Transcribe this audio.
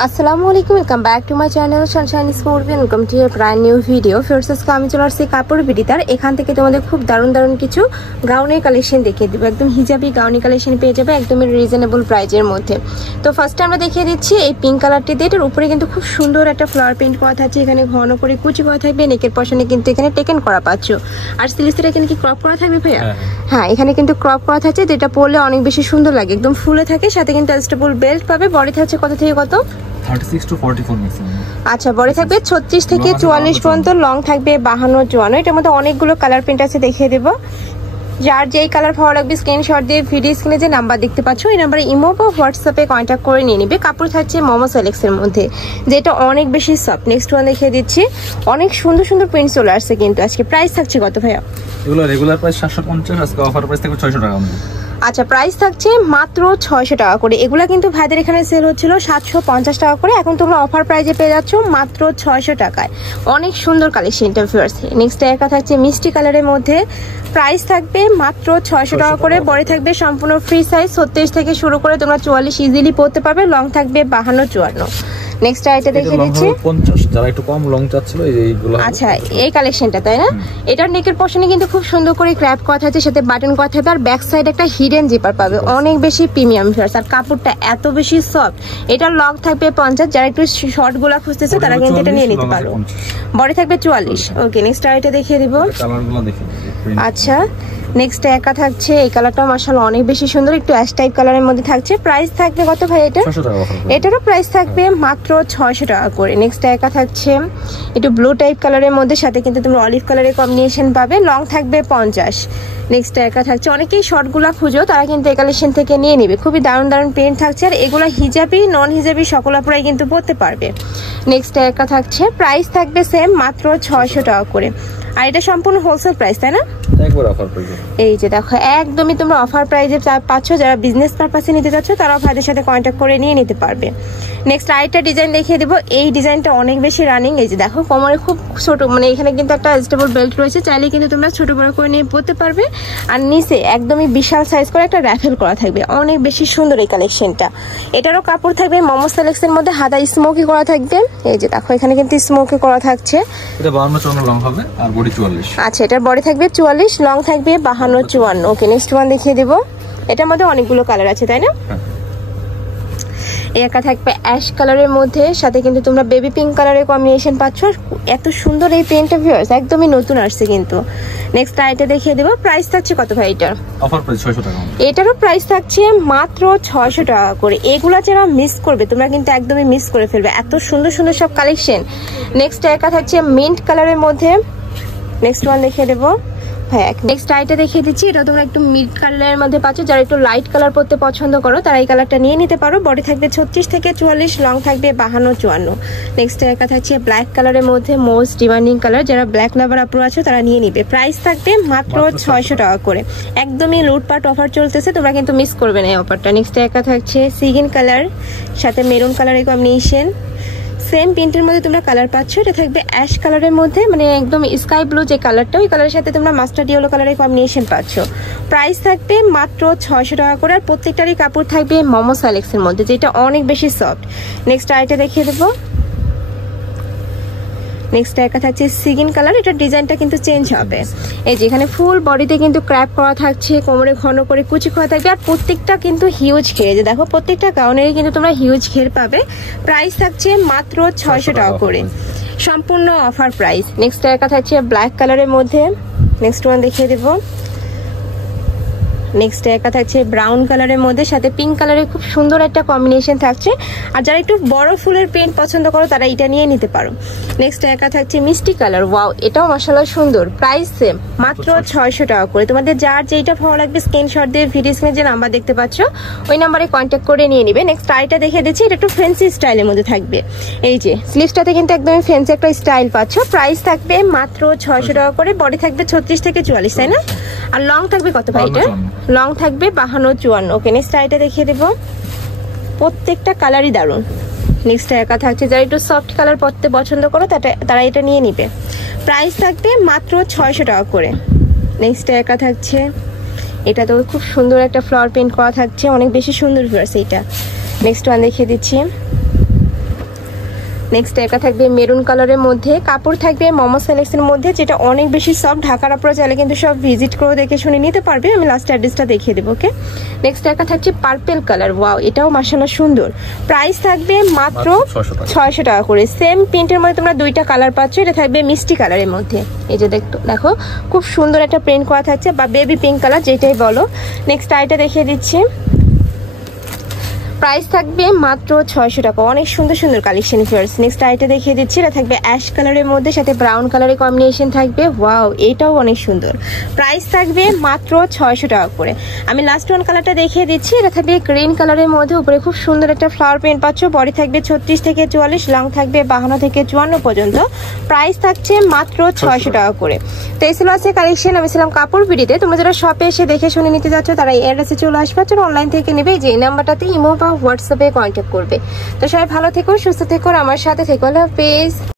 আসসালামু আলাইকুম, welcome back to my channel Sunshine sports. Welcome to A brand new video. First আমি চলে আসছি কাপড় বিডিতার। এখান থেকে তোমাদের খুব দারুণ কিছু গাউনের কালেকশন দেখিয়ে দেবো। একদম হিজাবি গাউনি কালেকশন পেয়ে যাবে একদমই রিজনেবল প্রাইজের মধ্যে। তো ফার্স্টে আমরা দেখিয়ে দিচ্ছি এই পিঙ্ক কালারটি দিয়ে। এটার উপরে কিন্তু খুব সুন্দর একটা ফ্লাওয়ার প্রিন্ট করা থাকছে, এখানে ঘন করে কুচি করা থাকবে, নেকের পশনে কিন্তু এখানে টেকেন করা পাচ্ছ। আর স্লিভসটা এখানে কি ক্রপ করা থাকবে ভাইয়া? হ্যাঁ, এখানে কিন্তু ক্রপ করা থাকছে, যেটা পরলে অনেক বেশি সুন্দর লাগে, একদম ফুলে থাকে। সাথে কিন্তু অ্যাডজাস্টেবল বেল্ট পাবে। বডি থাকছে কত থেকে কত? 36 to 44 ম্যাক্সিমাম। আচ্ছা, বডি থাকবে 36 থেকে 44 পর্যন্ত, লং থাকবে 52 54। এটার মধ্যে অনেকগুলো কালার প্রিন্ট আছে, দেখিয়ে দেব। যার যেই কালার ভালো লাগবে স্ক্রিনশট দিয়ে ভিডিও স্ক্রিনে যে নাম্বার দেখতে পাচ্ছ এই নাম্বারে ইমো বা হোয়াটসঅ্যাপে কন্ট্যাক্ট করে নিয়ে নিবে। কাপড় থাকছে মোমো সেলেক্সের মধ্যে, যেটা অনেক বেশি সফট। নেক্সট ওয়ান দেখিয়ে দিচ্ছি, অনেক সুন্দর প্রিন্ট চলে আসছে কিন্তু আজকে। প্রাইস থাকছে কত ভাইয়া? এগুলো রেগুলার প্রাইস 750, আজকে অফার প্রাইস থাকবে 600 টাকা। আচ্ছা, প্রাইস থাকছে মাত্র 600 টাকা করে। এগুলা কিন্তু ভাইদের এখানে সেল হচ্ছিল 750 টাকা করে, এখন তোমরা অফার প্রাইজে পেয়ে যাচ্ছ মাত্র 600 টাকায়। অনেক সুন্দর কালেকশনটা ভিউয়ার্স। নেক্সট একা থাকছে মিষ্টি কালারের মধ্যে, প্রাইস থাকবে মাত্র 600 টাকা করে। বডি থাকবে সম্পূর্ণ ফ্রি সাইজ, 36 থেকে শুরু করে তোমরা 44 ইজিলি পরতে পারবে। লং থাকবে 52 54। নেক্সট আইটা দেখে দিচ্ছি 50, যারা একটু কম লং চাচ্ছিল এইগুলো। আচ্ছা, এই কালেকশনটা তাই না? এটার নেকের পশনে কিন্তু খুব সুন্দর করে ক্র্যাপ করা থাকছে, সাথে বাটন করা থাকবে, আর ব্যাক সাইড একটা হিডেন জিপার পাবে। অনেক বেশি প্রিমিয়াম ভিউয়ার্স, আর কাপড়টা এত বেশি সফট। এটার লং থাকবে 50, যারা একটু শর্ট গুলা খুঁজতেছে তারা কিন্তু এটা নিয়ে নিতে পারো। বডি থাকবে 44। ওকে, নেক্সট আইটা দেখিয়ে দিব। কালারগুলো দেখে। আচ্ছা, নেক্সট একা থাকছে এই কালারটা মাশাআল্লাহ অনেক বেশি সুন্দর, একটু অ্যাশ টাইপ কালারের মধ্যে থাকছে। প্রাইস থাকবে কত ভাই এটা? 600 টাকা। এটারও প্রাইস থাকবে মাত্র 600 টাকা করে। নেক্সট একা থাকছে একটু ব্লু টাইপ কালারের মধ্যে, সাথে কিন্তু তোমরা অলিভ কালারের কম্বিনেশন পাবে। লং থাকবে 50। নেক্সট একা থাকছে, অনেকেই শর্টগুলা খুঁজো তারা কিন্তু এই কালেকশন থেকে নিয়ে নিবে। খুবই দারুণ প্রিন্ট থাকছে, আর এগুলা হিজাবি নন হিজাবি সকল আপুরাই কিন্তু পরতে পারবে। নেক্সট একা থাকছে, প্রাইস থাকবে সেম মাত্র 600 টাকা করে। আর এটা সম্পূর্ণ হোলসেল প্রাইস তাই না? একবার অফার প্রাইসে। এই যে দেখো, একদমই তোমরা অফার প্রাইসে পাচ্ছ। যারা বিজনেস পারপাসে নিতে যাচ্ছ তারাও ভাইদের সাথে কন্ট্যাক্ট করে নিয়ে নিতে পারবে। নেক্সট আরেকটা ডিজাইন দেখিয়ে দেবো। এই ডিজাইনটা অনেক বেশি রানিং। এই যে দেখো, কোমরে খুব ছোট, মানে এখানে কিন্তু একটা অ্যাডজাস্টেবল বেল্ট রয়েছে, চাইলে কিন্তু তোমরা ছোট বড় করে নিয়ে পরতে পারবে। আর নিচে একদমই বিশাল সাইজ করে একটা র্যাফেল করা থাকবে। অনেক বেশি সুন্দর এই কালেকশনটা। এটারও কাপড় থাকবে মোমো সেলেক্সের মধ্যে, হাতা স্মোকি করা থাকবে। এই যে দেখো, এখানে কিন্তু স্মোকি করা থাকছে। এটা 52 54 লং হবে, আর বডি 44। আচ্ছা, এটার বডি থাকবে 44, লং থাকবে 52 54। ওকে, নেক্সট ওয়ান দেখিয়ে দেবো। এটার মধ্যে অনেকগুলো কালার আছে তাই না? একা থাকবে অ্যাশ কালারের মধ্যে, সাথে কিন্তু তোমরা বেবি পিঙ্ক কালারের কম্বিনেশন পাচ্ছ। এত সুন্দর এই পেনটা ভিউয়ার্স, একদমই নতুন আসছে কিন্তু। নেক্সট আইটা দেখিয়ে দেবো। প্রাইস থাকছে কত ভাই এটার? অফার প্রাইস 600 টাকা। এটারও প্রাইস থাকছে মাত্র 600 টাকা করে। এগুলা যারা মিস করবে তোমরা কিন্তু একদমই মিস করে ফেলবে, এত সুন্দর সব কালেকশন। নেক্সট একা থাকছে মিন্ট কালারের মধ্যে। নেক্সট ওয়ান দেখিয়ে দেবো। হ্যাঁ, নেক্সট আইটা দেখিয়ে দিচ্ছি। এটা তোমরা একটু মিড কালারের মধ্যে পাচ্ছ। যারা একটু লাইট কালার পরতে পছন্দ করো তারা এই কালারটা নিয়ে নিতে পারো। বডি থাকবে 36 থেকে 44, লং থাকবে 52 54। নেক্সট একা থাকছে ব্ল্যাক কালারের মধ্যে, মোস্ট ডিমান্ডিং কালার। যারা ব্ল্যাক লাভার আপু আছো তারা নিয়ে নিবে। প্রাইস থাকবে মাত্র 600 টাকা করে। একদমই লুটপাট অফার চলতেছে, তোমরা কিন্তু মিস করবে না এই অফারটা। নেক্সট একা থাকছে সিগিন কালার, সাথে মেরুন কালারের কম্বিনেশন। সেম প্রিন্টের মধ্যে তোমরা কালার পাচ্ছ। এটা থাকবে অ্যাশ কালারের মধ্যে, মানে একদম স্কাই ব্লু যে কালারটা, ওই কালারের সাথে তোমরা মাস্টার্ড ইয়েলো কালারের কম্বিনেশন পাচ্ছ। প্রাইস থাকবে মাত্র 600 টাকা করে। আর প্রত্যেকটারই কাপড় থাকবে মোমো সেলেক্সের মধ্যে, যেটা অনেক বেশি সফট। নেক্সট আইটা দেখিয়ে দেবো। নেক্সট একা থাকছে সিগিন কালার। এটার ডিজাইনটা কিন্তু চেঞ্জ হবে। এই যে এখানে ফুল বডিতে কিন্তু ক্র্যাপ করা থাকছে, কোমরে ঘন করে কুচি করা থাকবে, আর প্রত্যেকটা কিন্তু হিউজ ঘের। যে দেখো, প্রত্যেকটা গাউনেরই কিন্তু তোমরা হিউজ ঘের পাবে। প্রাইস থাকছে মাত্র 600 টাকা করে, সম্পূর্ণ অফার প্রাইস। নেক্সট একা থাকছে ব্ল্যাক কালারের মধ্যে। নেক্সট ওয়ান দেখিয়ে দেবো। নেক্সট একা থাকছে ব্রাউন কালারের মধ্যে, সাথে পিঙ্ক কালারের খুব সুন্দর একটা কম্বিনেশন থাকছে। আর যারা একটু বড় ফুলের প্রিন্ট পছন্দ করো তারা এটা নিয়ে নিতে পারো। নেক্সট একা থাকছে মিষ্টি কালার। ওয়াও, এটাও মাশাআল্লাহ সুন্দর। প্রাইস সেম মাত্র 600 টাকা করে। তোমাদের যার যেটা ভালো লাগবে স্ক্রিনশট দিয়ে ভিডিও স্ক্রিনে যে নাম্বার দেখতে পাচ্ছ ওই নাম্বারে কন্ট্যাক্ট করে নিয়ে নিবে। নেক্সট আইটা দেখে দিচ্ছি। এটা একটু ফ্যান্সি স্টাইলের মধ্যে থাকবে। এই যে স্লিভসটাতে কিন্তু একদমই ফ্যান্সি একটা স্টাইল পাচ্ছ। প্রাইস থাকবে মাত্র 600 টাকা করে। বডি থাকবে 36 থেকে 44 তাই না? আর লং থাকবে কত ভাই এটা? লং থাকবে 52 54। ওকে, নেক্সট আইটা দেখিয়ে দেবো। প্রত্যেকটা কালারই দারুণ। নেক্সট একা থাকছে, যারা একটু সফট কালার পরতে পছন্দ করো তারা এটা নিয়ে নিবে। প্রাইস থাকবে মাত্র 600 টাকা করে। নেক্সট একা থাকছে, এটা তো খুব সুন্দর একটা ফ্লাওয়ার প্রিন্ট করা থাকছে, অনেক বেশি সুন্দর ভিউয়ার্স। এইটা নেক্সট ওয়ান দেখিয়ে দিচ্ছি। নেক্সট একা থাকবে মেরুন কালারের মধ্যে, কাপড় থাকবে মোমো সিলেকশনের মধ্যে, যেটা অনেক বেশি সফট। ঢাকার আপনারা চাইলে কিন্তু সব ভিজিট করে দেখে শুনে নিতে পারবে, আমি লাস্ট অ্যাড্রেসটা দেখিয়ে দেবো। ওকে, নেক্সট একা থাকছে পার্পেল কালার। ওয়াও, এটাও মাশাআল্লাহ সুন্দর। প্রাইস থাকবে মাত্র 600 টাকা করে। সেম প্রিন্টের মধ্যে তোমরা দুইটা কালার পাচ্ছ, এটা থাকবে মিষ্টি কালারের মধ্যে। এই যে দেখো খুব সুন্দর একটা প্রিন্ট করা থাকছে, বা বেবি পিঙ্ক কালার যেটাই বলো। নেক্সট আইটা দেখিয়ে দিচ্ছি, প্রাইস থাকবে মাত্র 600 টাকা। অনেক সুন্দর সুন্দর কালেকশন ফিয়ার্স। নেক্সট আইটা দেখিয়ে দিচ্ছি, এটা থাকবে অ্যাশ কালারের মধ্যে, সাথে ব্রাউন কালারের কম্বিনেশন থাকবে। ওয়াও, এটাও অনেক সুন্দর। প্রাইস থাকবে মাত্র 600 টাকা করে। আমি লাস্ট ওয়ান কালারটা দেখিয়ে দিচ্ছি, এটা থাকবে গ্রিন কালারের মধ্যে, উপরে খুব সুন্দর একটা ফ্লাওয়ার প্রিন্ট পাচ্ছ। বডি থাকবে 36 থেকে 44, লং থাকবে 52 থেকে 54 পর্যন্ত। প্রাইস থাকছে মাত্র 600 টাকা করে। তো এই ছিল আছে কালেকশন। আমি ছিলাম কাপড় ভিডিওতে। তোমরা যারা শপে এসে দেখে শুনে নিতে যাচ্ছ তারা এই অ্যাড্রেসে চলে আসবে, অনলাইন থেকে নেবে যে নাম্বারটাতে ইমো বা হোয়াটসঅ্যাপে কন্ট্যাক্ট করবে। তো সবাই ভালো থেকো, সুস্থ থেকো, আমার সাথে থেকো। আল্লাহ হাফেজ।